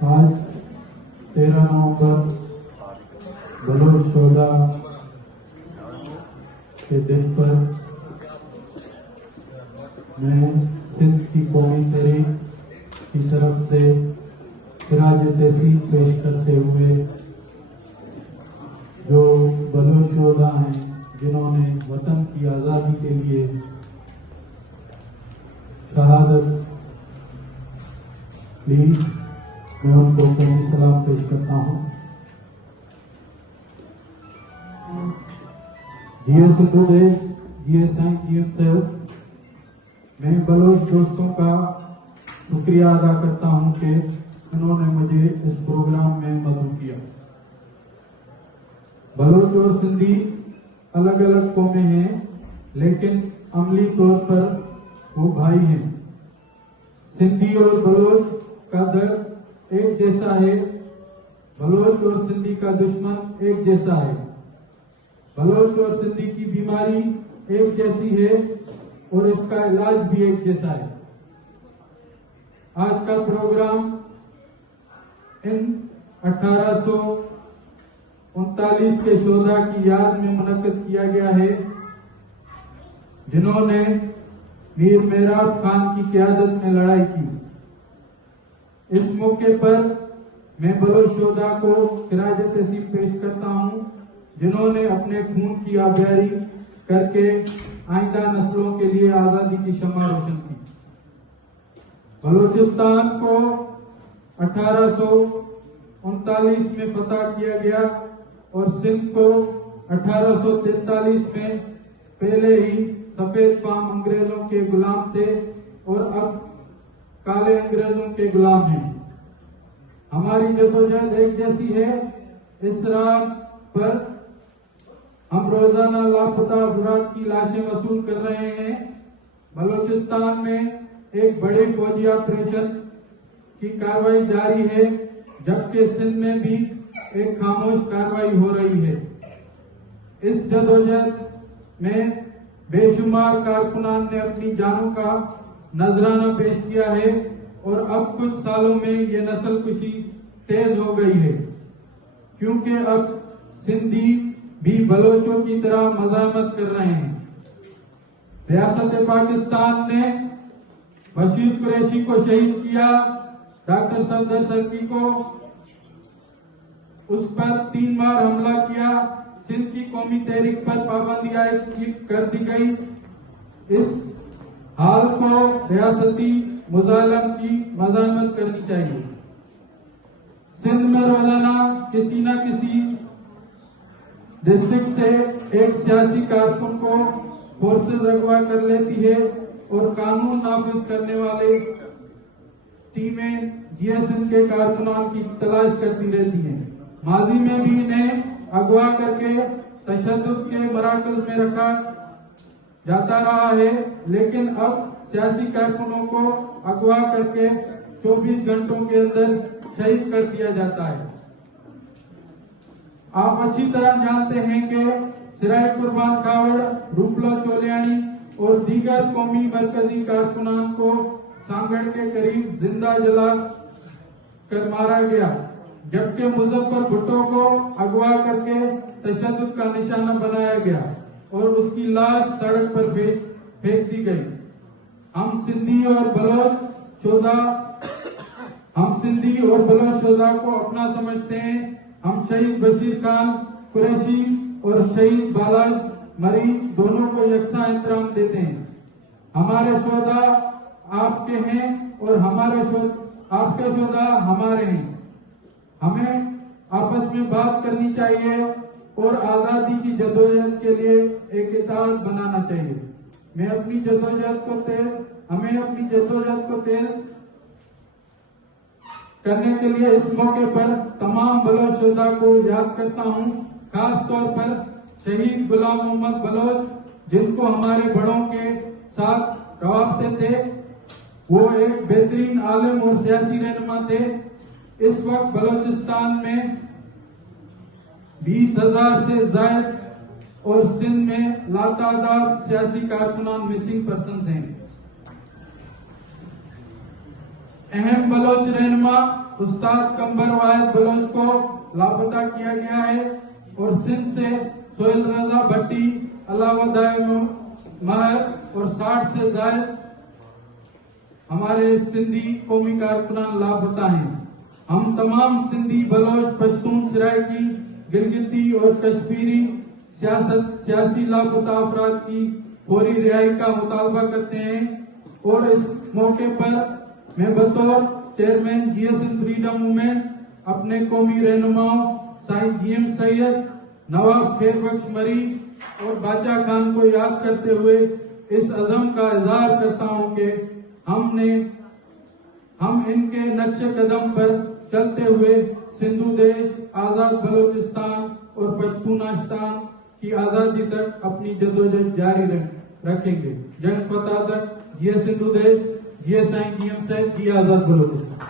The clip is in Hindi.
आज 13 नवंबर बलोच शोधा के दिन पर मैं सिंध की कौमी तहरीक की तरफ से खिराज तहसीन पेश करते हुए जो बलोच शोधा हैं जिन्होंने वतन की आज़ादी के लिए शहादत ली, मैं उनको कौमी सलाम पेश करता हूँ। जिए सिंधु देश, जिए साईं जीवन साहब, मैं बलोच दोस्तों का शुक्रिया अदा करता हूँ कि उन्होंने मुझे इस प्रोग्राम में मदद किया। बलोच और सिंधी अलग अलग कौमें हैं, लेकिन अमली तौर पर वो भाई हैं। सिंधी और बलोच का दर्द एक जैसा है, बलोच और सिंधी का दुश्मन एक जैसा है। बलोच और सिंधी की बीमारी एक जैसी है और इसका इलाज भी एक जैसा है। आज का प्रोग्राम इन 1839 के शोधा की याद में मुनक्किद किया गया है, जिन्होंने मीर मेहराब खान की क़यादत में लड़ाई की। इस मौके पर मैं बलोच शोधा को खिराज तहसीन पेश करता हूं, जिन्होंने अपने खून की आबियारी करके आइंदा नस्लों के लिए आजादी की शम्मा रोशन की। बलोचिस्तान को 1839 में फतह किया गया और सिंध को 1843 में। पहले ही सफेद फाम अंग्रेजों के गुलाम थे और अब काले अंग्रेजों के गुलाम हैं। हमारी जदोजहद एक जैसी है। इस राह पर हम रोजाना लापता अफराद की लाशें वसूल कर रहे हैं। बलोचिस्तान में एक बड़े फौजी ऑपरेशन की कार्रवाई जारी है, जबकि सिंध में भी एक खामोश कार्रवाई हो रही है। इस जदोजहद में बेशुमार कारकुनान ने अपनी जानों का नजराना पेश किया है और अब कुछ सालों में ये नस्ल कुशी तेज हो गई है, क्योंकि अब सिंधी भी बलोचों की तरह मज़ाहमत कर रहे हैं। रियासत पाकिस्तान ने बशीर कुरैशी को शहीद किया, डॉक्टर सफदर सदकी को, उस पर 3 बार हमला किया। सिंध की कौमी तहरीक पर पाबंदी आयद कर दी गई। इस हाल को रियासती मुजालम की मज़ाहमत करनी चाहिए। सिंध में रोजाना किसी न किसी डिस्ट्रिक्ट से एक सियासी कारकुन को फोर्सेज अगवा कर लेती है और कानून नाफिज करने वाले टीमें जीएसएन के कारकुनान की तलाश करती रहती हैं। माजी में भी इन्हें अगवा करके तशद्दुद के मराकज में रखा जाता रहा है, लेकिन अब सियासी कारकुनों को अगवा करके 24 घंटों के अंदर शहीद कर दिया जाता है। आप अच्छी तरह जानते हैं कि सिराय कुर्बान खावड़, रूपला चोलियानी और दीगर कौमी मरकजी कारकुनान को सांगड़ के करीब जिंदा जला कर मारा गया, जबकि मुजफ्फर भुट्टो को अगवा करके तशद्दुद का निशाना बनाया गया और उसकी लाश सड़क पर फेंक दी गई। हम सिंधी और बलोच शोधा को अपना समझते हैं। हम शहीद बशीर खान कुरैशी और शहीद बालाज मरी दोनों को यकसा एहतराम देते हैं। हमारे शोधा आपके हैं और आपके शोधा हमारे हैं। हमें आपस में बात करनी चाहिए और आजादी की जदोजहद के लिए एक इत्तेहाद बनाना चाहिए। हमें अपनी जदोजहद को तेज करने के लिए इस मौके पर तमाम बलोच शोधा को याद करता हूँ, खास तौर पर शहीद गुलाम मोहम्मद बलोच, जिनको हमारे बड़ों के साथ रवाबते थे। वो एक बेहतरीन आलिम और सियासी रहनुमा थे। इस वक्त बलोचिस्तान में 20,000 से ज्यादा और सिंध में लातादाद सियासी कारकुनान मिसिंग पर्सन हैं। अहम बलोच रहनुमा उस्ताद कंबर वाहिद बलोच को लापता किया गया है और सिंध से सोहेल रजा भट्टी, अलावदाय महर और 60 से ज्यादा हमारे सिंधी कौमी कारकुनान लापता हैं। हम तमाम सिंधी, बलोच, पश्तून, सराइकी, गिलगिती और कश्मीरी सियासी लापता अफराद की फौरी रिहाई का मुतालबा करते हैं और इस मौके पर मैं बतौर चेयरमैन जीएस फ्रीडम मूवमेंट अपने कौमी रहनुमाओं साईं जीएम सैयद, नवाब खैरबख्श मरी और बाचा खान को याद करते हुए इस अज़म का इज़हार करता हूं कि हम इनके नक्शे कदम पर चलते हुए सिंधु देश, आजाद बलोचिस्तान और पश्तूनास्तान की आजादी तक अपनी जदोजहद जारी रखेंगे। जंग फतह तक जिये सिंधु देश, जिये साईं जीएम सैयद, जिये आजाद बलोचिस्तान।